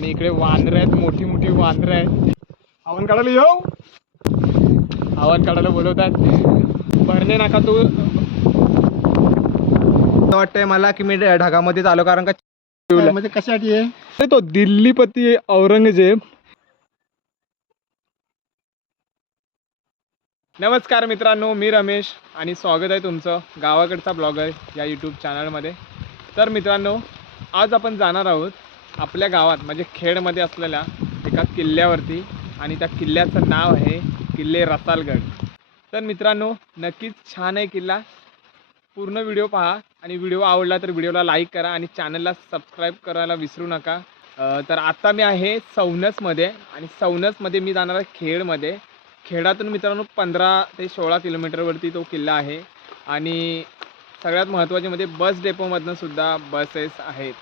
आणि इकडे वानरं आहेत, मोठी मोठी वानरं आहेत. हवन काढायला येऊ, हवन काढायला बोलवतात. भरणे नाका तू वाटतंय मला की मी ढगामध्येच आलो, कारण का म्हणजे कशासाठी आहे तो दिल्लीपती औरंगजेब. नमस्कार मित्रांनो, मी रमेश आणि स्वागत आहे तुमचं गावाकडचा ब्लॉगर या यूट्यूब चॅनलमध्ये. तर मित्रांनो, आज आपण जाणार आहोत आपल्या गावात म्हणजे खेडमध्ये असलेल्या एका किल्ल्यावरती, आणि त्या किल्ल्याचं नाव आहे किल्ले रसालगड. तर मित्रांनो, नक्कीच छान आहे किल्ला. पूर्ण व्हिडिओ पहा आणि व्हिडिओ आवडला तर व्हिडिओला लाईक करा आणि चॅनलला सबस्क्राईब करायला विसरू नका. तर आता मी आहे सौनसमध्ये, आणि सौनसमध्ये मी जाणार आहे खेडमध्ये. खेडातून मित्रांनो 15 ते 16 किलोमीटरवरती तो किल्ला आहे. आणि सगळ्यात महत्त्वाचे म्हणजे बस डेपोमधनं सुद्धा बसेस आहेत.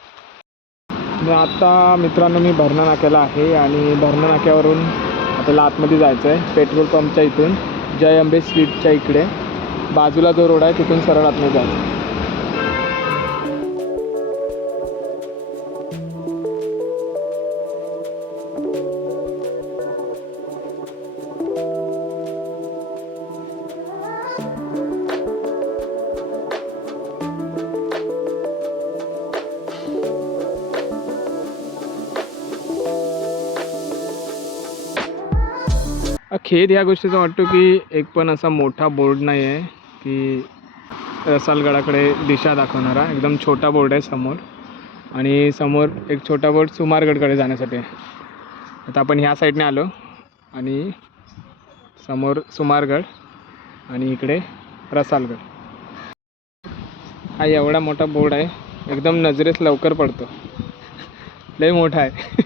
आता मित्रांनो मी भरणा नाक्याला आहे, आणि भरणा नाक्यावरून आपल्याला आतमध्ये जायचं आहे पेट्रोल पंपच्या इथून. जय अंबे स्वीटच्या इकडे बाजूला जो रोड आहे तिथून सरळ आतमध्ये जायचं. खेद ह्या गोष्टीचा वाटतो की एक पण असा मोठा बोर्ड नाही आहे की रसालगडाकडे दिशा दाखवणारा. एकदम छोटा बोर्ड आहे समोर, आणि समोर एक छोटा बोर्ड सुमारगडकडे जाण्यासाठी आहे. आता आपण ह्या साईडने आलो, आणि समोर सुमारगड आणि इकडे रसालगड. हा एवढा मोठा बोर्ड आहे, एकदम नजरेस लवकर पडतो, लय मोठा आहे.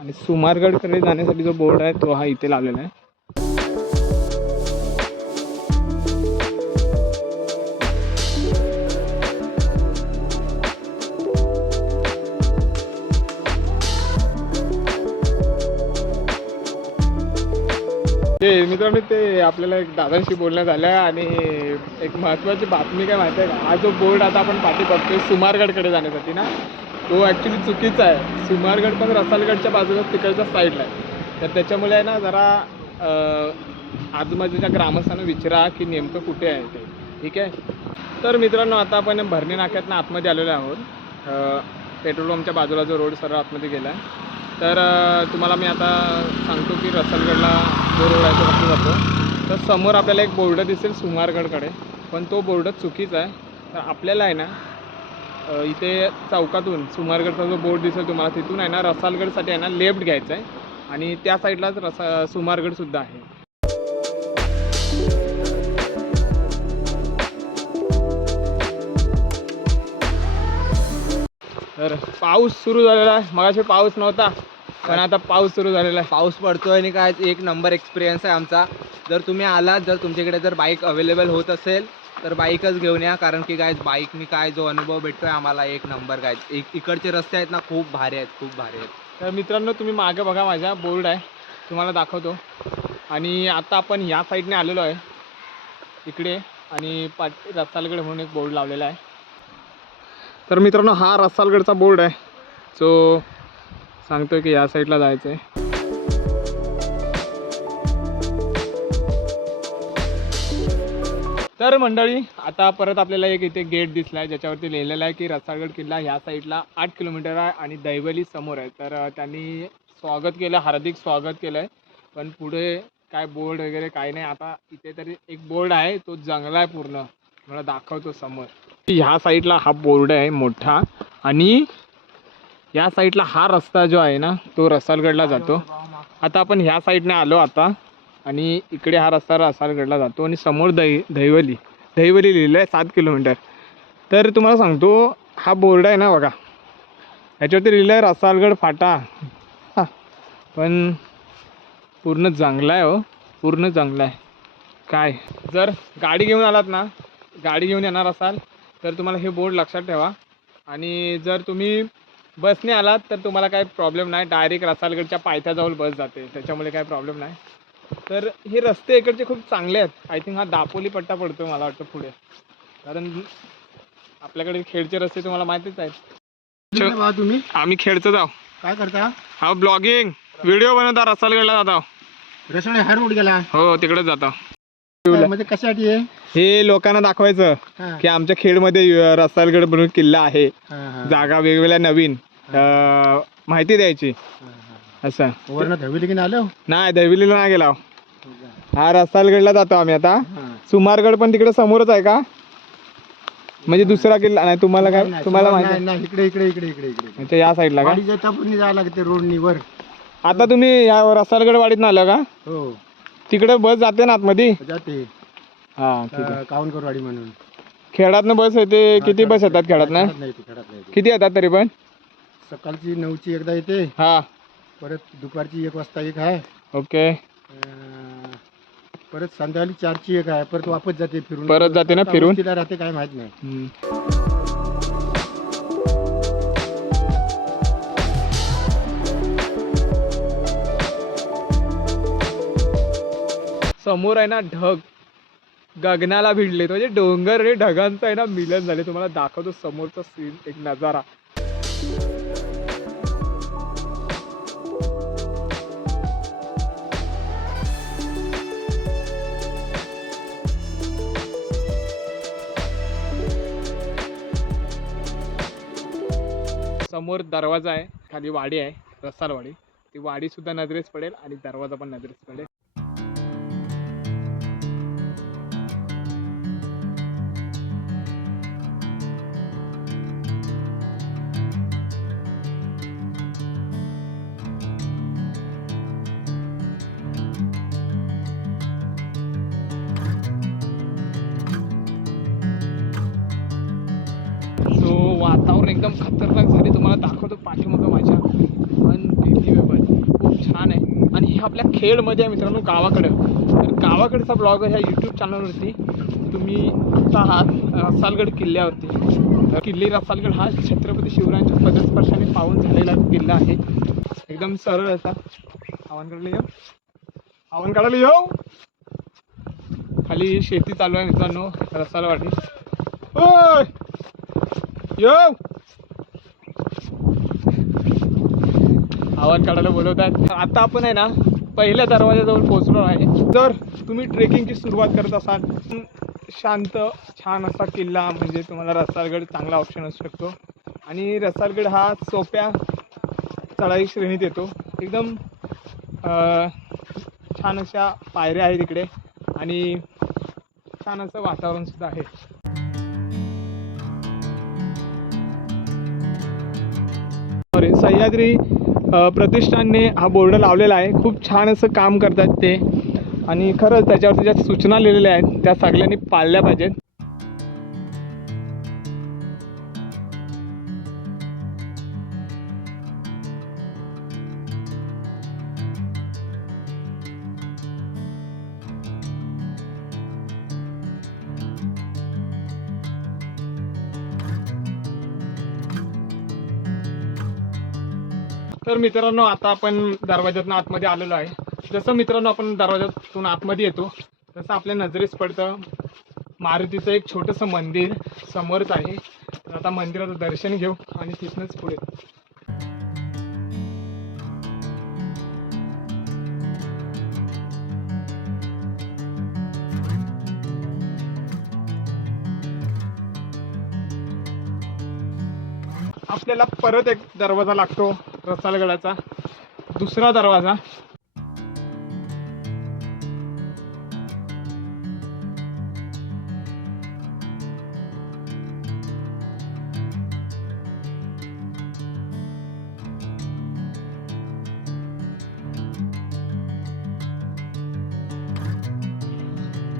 आणि सुमारगडकडे जाण्यासाठी जो बोर्ड आहे तो हा इथे लावलेला आहे. ते मित्रांनो, ते आपल्याला एक दादांशी बोलण्यात आलं, आणि एक महत्त्वाची बातमी काय माहिती आहे का? हा जो बोर्ड आता आपण पाठी बघतोय सुमारगडकडे जाण्यासाठी ना, तो ॲक्च्युली चुकीचा आहे. सुमारगड पण रसालगडच्या बाजूलाच तिकडच्या साईडला आहे. तर त्याच्यामुळे आहे ना, जरा आजूबाजूच्या ग्रामस्थांना विचारा की नेमकं कुठे आहे ते. ठीक आहे. तर मित्रांनो, आता आपण भरणे नाक्यातनं आतमध्ये आलेलो आहोत. पेट्रोल पंपच्या बाजूला जो रोड सरळ आतमध्ये गेला आहे. तर तुम्हाला मी आता सांगतो की रसालगडला जो रोड आहे तो कसं जातो. तर समोर आपल्याला एक बोर्ड दिसेल सुमारगडकडे, पण तो बोर्ड चुकीचा आहे. तर आपल्याला आहे ना, इथे चौकातून सुमारगडचा जो बोर्ड दिसेल तुम्हाला, तिथून आहे ना रसालगडसाठी आहे ना लेफ्ट घ्यायचं आहे, आणि त्या साईडलाच सुमारगडसुद्धा आहे. तर पाऊस सुरू झालेला आहे. मगाशी पाऊस नव्हता, पण आता पाऊस सुरू झालेला आहे. पाऊस पडतोय आणि काय एक नंबर एक्सपिरियन्स आहे आमचा. जर तुम्ही आलात, जर तुमच्याकडे जर बाईक अवेलेबल होत असेल तर बाईकच घेऊन या, कारण की काय बाईकनी काय जो अनुभव भेटतोय आम्हाला एक नंबर. काय इकडचे रस्ते आहेत ना, खूप भारी आहेत, खूप भारी आहेत. तर मित्रांनो, तुम्ही मागे बघा, माझ्या बोर्ड आहे तुम्हाला दाखवतो. आणि आता आपण या साईडने आलेलो आहे इकडे, आणि रसालगड म्हणून एक बोर्ड लावलेला आहे. तर मित्रांनो, हा रसालगडचा बोर्ड आहे जो सांगतोय की या साईडला जायचं आहे. तर मंडळी, आता परत आपल्याला एक इथे गेट दिसला आहे ज्याच्यावरती लिहिलेलं आहे की रसालगड किल्ला ह्या साईडला 8 किलोमीटर आहे आणि दैवली समोर आहे. तर त्यांनी स्वागत केलं, हार्दिक स्वागत केलं आहे, पण पुढे काय बोर्ड वगैरे काही नाही. आता इथे तरी एक बोर्ड आहे, तो जंगला आहे पूर्ण, मला दाखवतो समोर. ह्या साईडला हा बोर्ड आहे मोठा, आणि या साईडला हा रस्ता जो आहे ना तो रसालगडला जातो. आता आपण ह्या साईडने आलो आता, आणि इकडे हा रस्ता रसालगडला जातो, आणि समोर दैवली लिहिलं आहे 7 किलोमीटर. तर तुम्हाला सांगतो, हा बोर्ड आहे ना बघा, ह्याच्यावरती लिहिलं आहे रसालगड फाटा, पण पूर्ण जंगला आहे हो, पूर्ण जंगला आहे. काय जर गाडी घेऊन आलात ना, गाडी घेऊन येणार असाल तर तुम्हाला हे बोर्ड लक्षात ठेवा. आणि जर तुम्ही बसने आलात तर तुम्हाला काही प्रॉब्लेम नाही, डायरेक्ट रसालगडच्या पायथ्याजवळ बस जाते, त्याच्यामुळे काही प्रॉब्लेम नाही. तर हे रस्ते इकडचे खूप चांगले आहेत. आय थिंक हा दापोली पट्टा पडतो मला वाटतं पुढे, कारण आपल्याकडे खेडचे रस्ते तुम्हाला माहितीच आहेत. तुम्ही आम्ही खेडचं जाऊ. काय करता? हा ब्लॉगिंग व्हिडिओ बनवता रसालगडला जाता. रसोडे हा रोड गेला हो तिकडेच जाता. म्हणजे कशासाठी आहे? हे लोकांना दाखवायचं हा. की आमच्या खेडमध्ये रसालगड म्हणून किल्ला आहे. हा, हा. जागा वेगवेगळ्या नवीन माहिती द्यायची हा, हा. असं. वरनं धविली की आलो. नाही दहिविलीला नाही गेला. हा रसालगडला जातो आम्ही आता. हा. सुमारगड पण तिकडे समोरच आहे का? म्हणजे दुसरा किल्ला नाही तुम्हाला काय नाही, तुम्हाला नाही, माहिती नाही, इकडे इकडे इकडे इकडे इकडे अच्छा या साईडला का? वाडी जाता पण जायला लागते रोडनी वर. आता तुम्ही या रसालगड वाडीत आलं का? हो तिकडे बस जाते ना आतमध्ये. जाते हा ठीक आहे. कावनकरवाडी म्हणून. खेळातनं बस येते. किती बस येतात खेळातनं? खेळात नाही. किती येतात तरी पण? सकाळची 9ची एकदा येते. हा परत दुपारची 1 वाजता एक आहे. ओके. परत संध्याकाळी 4ची एक आहे. परत वापस जाते फिरून. परत जाते ना फिरून? तिला राहते काय माहित नाही. समोर आहे ना ढग गगनाला भिडले म्हणजे डोंगर रे ढगांचं आहे ना मिलन झाले. तुम्हाला दाखवतो समोरचा सीन एक नजारा. समोर दरवाजा आहे, खाली वाडी आहे रसालवाडी. ती वाडी सुद्धा नजरेस पडेल आणि दरवाजा पण नजरेस पडेल. सो वातावरण एकदम खतरनाक झाले. तुम्हाला दाखवतो पाठीमागं माझ्या. अनबिलिव्हेबल खूप छान आहे. आणि हे आपल्या खेडमध्ये आहे मित्रांनो, गावाकडं. तर गावाकडचा ब्लॉगर ह्या यूट्यूब चॅनलवरती तुम्ही आता आहात रसालगड किल्ल्यावरती. किल्ले रसालगड हा छत्रपती शिवरायांच्या पदस्पर्शाने पावन झालेला किल्ला आहे. एकदम सरळ असा. आव्हानगडाला येऊ. खाली शेती चालू आहे मित्रांनो रसालवाडी. ओय यो आवाज काढायला बोलवत आहेत. आता आपण आहे ना पहिल्या दरवाजाजवळ पोहोचलो आहे. जर तुम्ही ट्रेकिंगची सुरुवात करत असाल, शांत छान असा किल्ला म्हणजे तुम्हाला रसालगड चांगला ऑप्शन असू शकतो. आणि रसालगड हा सोप्या चढाई श्रेणीत येतो. एकदम छान अशा पायऱ्या आहेत इकडे आणि छान असं वातावरण सुद्धा आहे. सह्याद्री प्रतिष्ठानने हा बोर्ड लावलेला आहे. खूप छान असं काम करतात ते आणि खरंच त्याच्यावरती ज्या सूचना लिहिलेल्या आहेत त्या सगळ्यांनी पाळल्या पाहिजेत. तर मित्रांनो आता आपण दरवाज्यातून आतमध्ये आलेलो आहे. जसं मित्रांनो आपण दरवाज्यातून आतमध्ये येतो तसं आपल्या नजरेस पडतं मारुतीचं एक छोटंसं मंदिर समोरच आहे. तर आता मंदिराचं दर्शन घेऊ आणि तिथूनच पुढे. आपल्याला परत एक दरवाजा लागतो रसालगडाचा, दुसरा दरवाजा.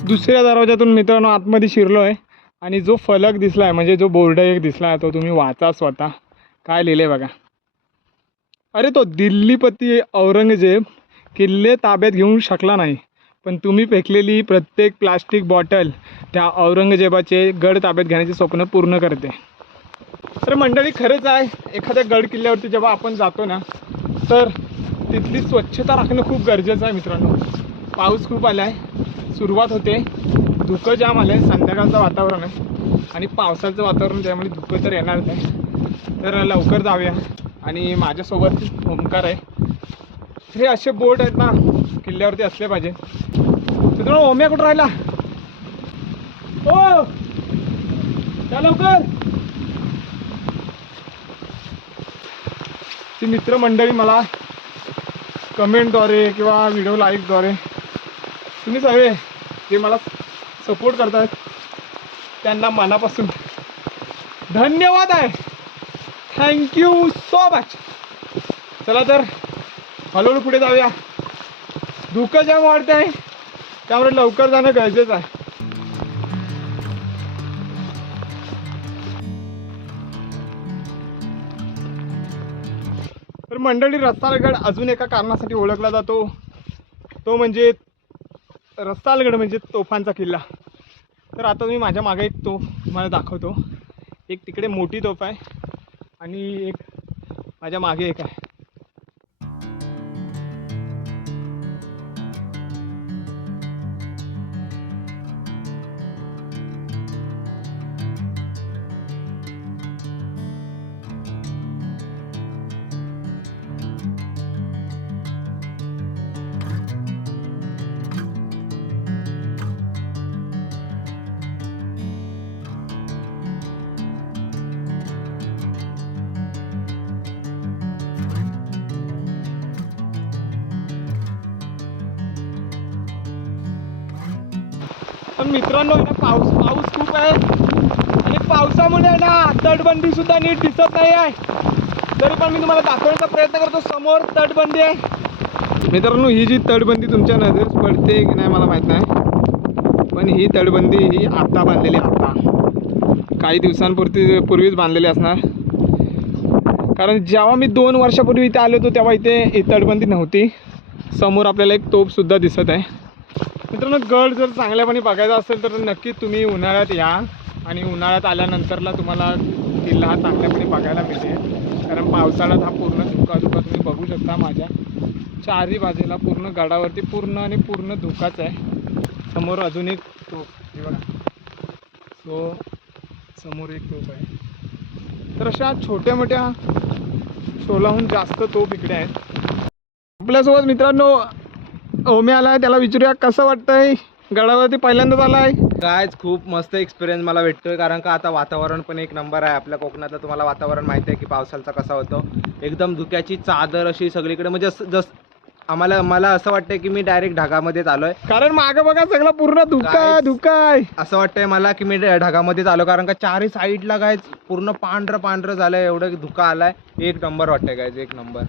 दुसऱ्या दरवाजातून मित्रांनो आतमध्ये शिरलो आहे आणि जो फलक दिसला आहे म्हणजे जो बोर्ड एक दिसला आहे तो तुम्ही वाचा स्वतः. काय लिहिले बघा. अरे तो दिल्लीपती औरंगजेब किल्ले ताब्यात घेऊ शकला नाही, पण तुम्ही फेकलेली प्रत्येक प्लास्टिक बॉटल त्या औरंगजेबाचे गड ताब्यात घेण्याचे स्वप्न पूर्ण करते. तर मंडळी खरंच आहे, एखाद्या गड किल्ल्यावरती जेव्हा आपण जातो ना तर तिथली स्वच्छता राखणं खूप गरजेचं आहे मित्रांनो. पाऊस खूप आला आहे, सुरुवात होते, धुकं जाम आलं आहे, संध्याकाळचं वातावरण आहे आणि पावसाचं वातावरण त्यामुळे धुकं तर येणारच आहे. तर लवकर जाऊया आणि माझ्यासोबत ओमकार आहे. हे असे बोट आहेत ना किल्ल्यावरती असले पाहिजे. मित्रांनो ओम्या कुठं राहिला? हो त्या लवकर. ती मित्रमंडळी मला कमेंटद्वारे किंवा व्हिडिओ लाईव्हद्वारे तुम्ही सगळे जे मला सपोर्ट करतात त्यांना मनापासून धन्यवाद आहे. Thank you so much. चला तर हळूहळू पुढे जाऊया. धुकं जाम वाढत आहे त्यामुळे लवकर जाणं गरजेचं आहे. तर मंडळी रसालगड अजून एका कारणासाठी ओळखला जातो, तो म्हणजे रसालगड म्हणजे तोफांचा किल्ला. तर आता मी माझ्या मागे एक तोफ तुम्हाला दाखवतो. एक तिकडे मोठी तोफ आहे आणि एक माझ्या मागे एक आहे. पण मित्रांनो आहे ना पाऊस खूप आहे आणि पावसामुळे आहे ना तटबंदी सुद्धा नीट दिसत नाही आहे. तरी पण मी तुम्हाला दाखवण्याचा प्रयत्न करतो. समोर तटबंदी आहे. मित्रांनो ही जी तटबंदी तुमच्या नजरेस पडते की नाही मला माहीत नाही, पण ही तटबंदी ही आता बांधलेली, आता काही दिवसांपूर्वीच बांधलेली असणार. कारण जेव्हा मी 2 वर्षापूर्वी इथे आलो होतो तेव्हा इथे ही तटबंदी नव्हती. समोर आपल्याला एक तोफसुद्धा दिसत आहे. मित्रांनो गड जर चांगल्यापणे बघायचा असेल तर नक्की तुम्ही उन्हाळ्यात या आणि उन्हाळ्यात आल्यानंतरला तुम्हाला किल्ला हा चांगल्यापणे बघायला मिळेल. कारण पावसाळ्यात हा पूर्ण धुका तुम्ही बघू शकता. माझ्या चारही बाजूला पूर्ण गडावरती पूर्ण धुकाच आहे. समोर अजून एक तोफ हे बघा. सो समोर एक तोफ आहे. तर अशा छोट्या मोठ्या 16हून जास्त तोफ इकडे आहेत. आपल्यासोबत मित्रांनो ओम्या आला आहे. त्याला विचारूया कसं वाटतंय गडावरती पहिल्यांदाच आला आहे. गायज खूप मस्त एक्सपिरियन्स मला भेटतोय. कारण का आता वातावरण पण एक नंबर आहे. आपल्या कोकणातलं तुम्हाला वातावरण माहिती आहे की पावसाचा कसा होतो. एकदम धुक्याची चादर अशी सगळीकडे, म्हणजे मला असं वाटतंय की मी डायरेक्ट ढगामध्येच आलोय. कारण मागं बघा सगळं पूर्ण धुका आहे. असं वाटतंय मला की मी ढगामध्येच आलो. कारण का चारही साईडला गायज पूर्ण पांढरं झालंय. एवढं धुका आलाय. एक नंबर वाटतंय गायज, एक नंबर.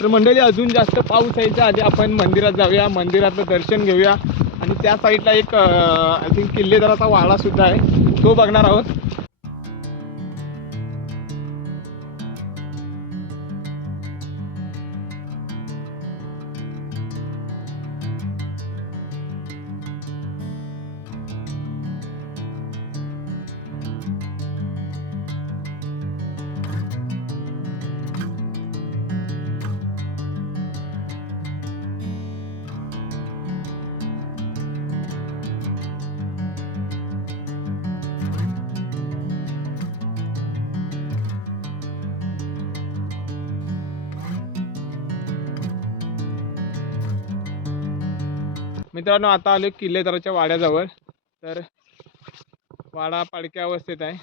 तर मंडळी अजून जास्त पाऊस यायच्या आधी आपण मंदिरात जाऊया, मंदिरातलं दर्शन घेऊया आणि त्या साईडला एक आय थिंक किल्लेदाराचा वाडा सुद्धा आहे, तो बघणार आहोत. मित्रांनो आता आलो किल्लेदाराच्या वाड्याजवळ. तर वाडा पडक्या अवस्थेत आहे.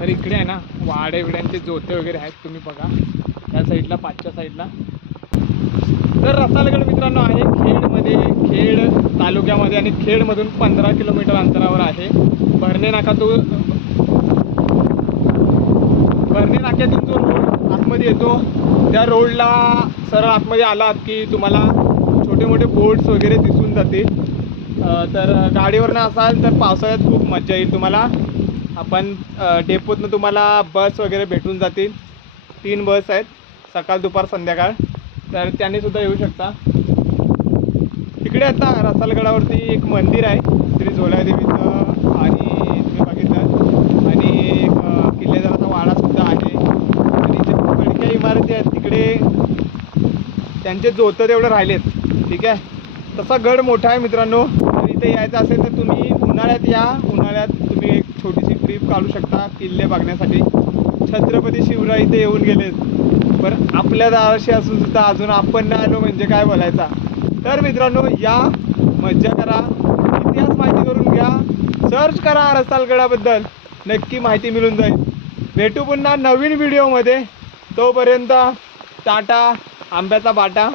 तर इकडे आहे ना वाडे विड्यांचे जोते वगैरे आहेत, तुम्ही बघा त्या साईडला, पाचच्या साईडला. तर रसालगड मित्रांनो आहे खेडमध्ये, खेड तालुक्यामध्ये आणि खेडमधून 15 किलोमीटर अंतरावर आहे. भरणे नाक्यातून जो रोड आतमध्ये येतो त्या रोडला सरळ आतमध्ये आलात की तुम्हाला छोटे मोठे बोट्स वगैरे दिसून जातील. तर गाडीवरनं असाल तर पावसाळ्यात खूप मजा येईल तुम्हाला. आपण डेपोतनं तुम्हाला बस वगैरे भेटून जातील. 3 बस आहेत, सकाळ दुपार संध्याकाळ. तर त्यांनी सुद्धा येऊ शकता. इकडे आता रसालगडावरती एक मंदिर आहे श्री झोलादेवीचं आणि तुम्ही त्यांचे जोतं तेवढं राहिलेत. ठीक आहे, तसा गड मोठा आहे मित्रांनो. तर इथे यायचं असेल तर तुम्ही उन्हाळ्यात या. उन्हाळ्यात तुम्ही एक छोटीशी ट्रिप काढू शकता किल्ले बघण्यासाठी. छत्रपती शिवराय इथे येऊन गेलेत, पण आपल्या दाराशी असून सुद्धा अजून आपण नाही आलो म्हणजे काय बोलायचा. तर मित्रांनो या, मज्जा करा, इतिहास माहिती करून घ्या, सर्च करा रसालगडाबद्दल, नक्की माहिती मिळून जाईल. भेटू पुन्हा नवीन व्हिडिओमध्ये. तोपर्यंत टाटा, आंब्याचा बाटा.